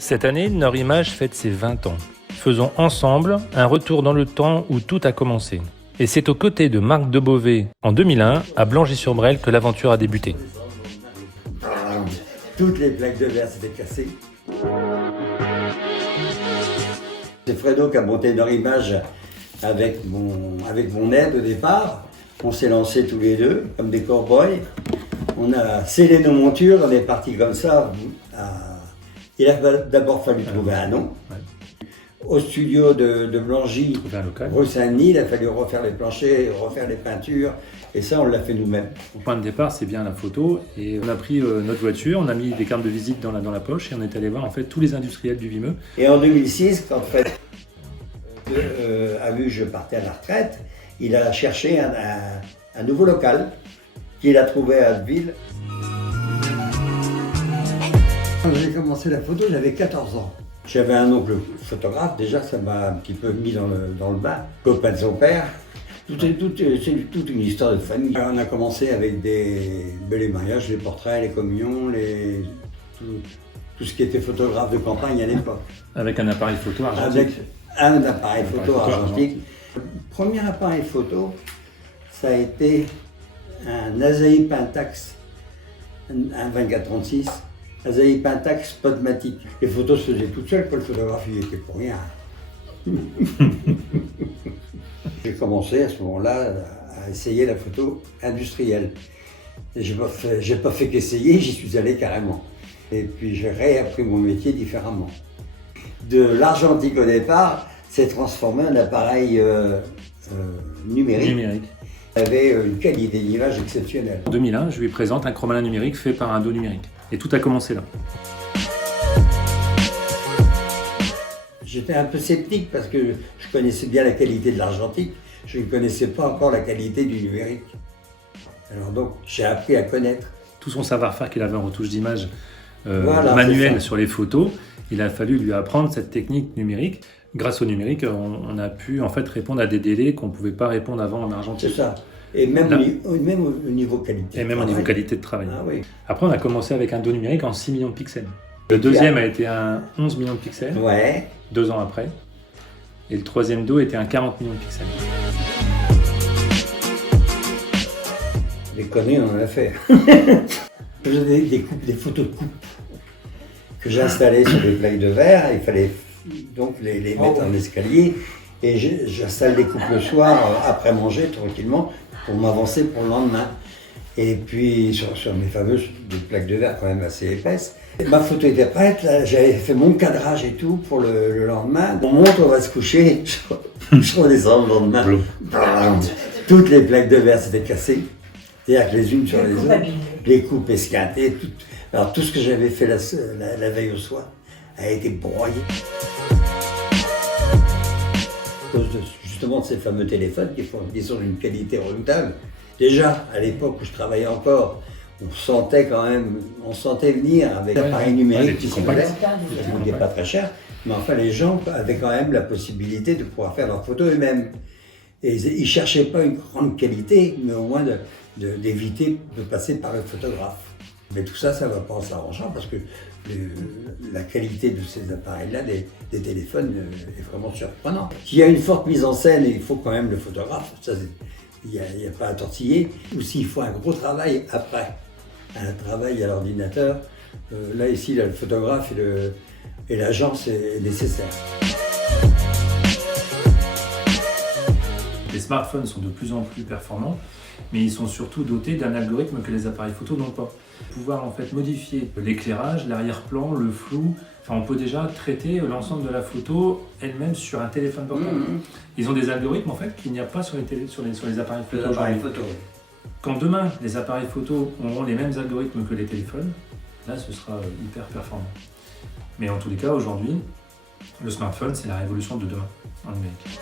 Cette année, Nord-Image fête ses 20 ans. Faisons ensemble un retour dans le temps où tout a commencé. Et c'est aux côtés de Marc Debové, en 2001, à Blangy-sur-Brel, que l'aventure a débuté. Toutes les plaques de verre s'étaient cassées. C'est Fredo qui a monté Nord-Image avec mon aide au départ. On s'est lancés tous les deux, comme des cow-boys. On a scellé nos montures, on est parti comme ça. Il a d'abord fallu trouver un nom. Au studio de Blangy, rue Saint-Denis, il a fallu refaire les planchers, refaire les peintures, et ça on l'a fait nous-mêmes. Le point de départ, c'est bien la photo, et on a pris notre voiture, on a mis des cartes de visite dans la poche, et on est allé voir en fait tous les industriels du Vimeux. Et en 2006, quand Fred a vu que je partais à la retraite, il a cherché un nouveau local qu'il a trouvé à Abbeville. Quand j'ai commencé la photo, j'avais 14 ans. J'avais un oncle photographe, déjà ça m'a un petit peu mis dans le bain, copain de son père. C'est toute une histoire de famille. On a commencé avec les mariages, les portraits, les communions, tout ce qui était photographe de campagne à l'époque. Avec un appareil photo argentique. Avec un appareil photo argentique. Le premier appareil photo, ça a été un Asahi Pentax, un 24-36. Asahi Pentax Spotmatic. Les photos se faisaient toutes seules, le photographe il était pour rien. J'ai commencé à ce moment-là à essayer la photo industrielle. Et j'ai pas fait qu'essayer, j'y suis allé carrément. Et puis j'ai réappris mon métier différemment. De l'argentique au départ, s'est transformé en appareil numérique. Il avait une qualité d'image exceptionnelle. En 2001, je lui présente un chromalin numérique fait par un dos numérique. Et tout a commencé là. J'étais un peu sceptique parce que je connaissais bien la qualité de l'argentique, je ne connaissais pas encore la qualité du numérique. Alors donc j'ai appris à connaître. Tout son savoir-faire qu'il avait en retouche d'image manuelle sur les photos, il a fallu lui apprendre cette technique numérique. Grâce au numérique, on a pu en fait répondre à des délais qu'on ne pouvait pas répondre avant en argentique. C'est ça. Et même au niveau qualité. Et même au niveau qualité de travail. Ah, oui. Après, on a commencé avec un dos numérique en 6 millions de pixels. Le deuxième a été un 11 millions de pixels, 2 ans après. Et le troisième dos était un 40 millions de pixels. Des conneries, on en a fait. Je faisais des photos de coupe que j'installais sur des plaques de verre. Il fallait donc les mettre en escalier. Et j'installe des coupes le soir, après manger, tranquillement, pour m'avancer pour le lendemain. Et puis, sur mes fameuses plaques de verre quand même assez épaisses. Ma photo était prête, j'avais fait mon cadrage et tout pour le lendemain. On monte, on va se coucher, je redescends le lendemain. Toutes les plaques de verre s'étaient cassées, c'est-à-dire que les unes sur les autres, les coupes esquintées. Alors tout ce que j'avais fait la veille au soir a été broyé. À cause justement de ces fameux téléphones qui sont d'une qualité redoutable. Déjà, à l'époque où je travaillais encore, on sentait venir avec l'appareil numérique qui coûtait pas très cher, mais enfin les gens avaient quand même la possibilité de pouvoir faire leurs photos eux-mêmes. Et ils ne cherchaient pas une grande qualité, mais au moins d'éviter de passer par le photographe. Mais tout ça, ça ne va pas en s'arrangeant parce que la qualité de ces appareils-là, des téléphones, est vraiment surprenante. Il y a une forte mise en scène et il faut quand même le photographe, il n'y a pas à tortiller. Aussi, il faut un gros travail après, un travail à l'ordinateur. Là, ici, le photographe et l'agent, c'est nécessaire. Les smartphones sont de plus en plus performants, mais ils sont surtout dotés d'un algorithme que les appareils photo n'ont pas. Pouvoir en fait modifier l'éclairage, l'arrière-plan, le flou. Enfin, on peut déjà traiter l'ensemble de la photo elle-même sur un téléphone portable. Ils ont des algorithmes en fait qu'il n'y a pas sur les appareils photo. Quand demain les appareils photo auront les mêmes algorithmes que les téléphones, là ce sera hyper performant. Mais en tous les cas aujourd'hui, le smartphone c'est la révolution de demain en numérique.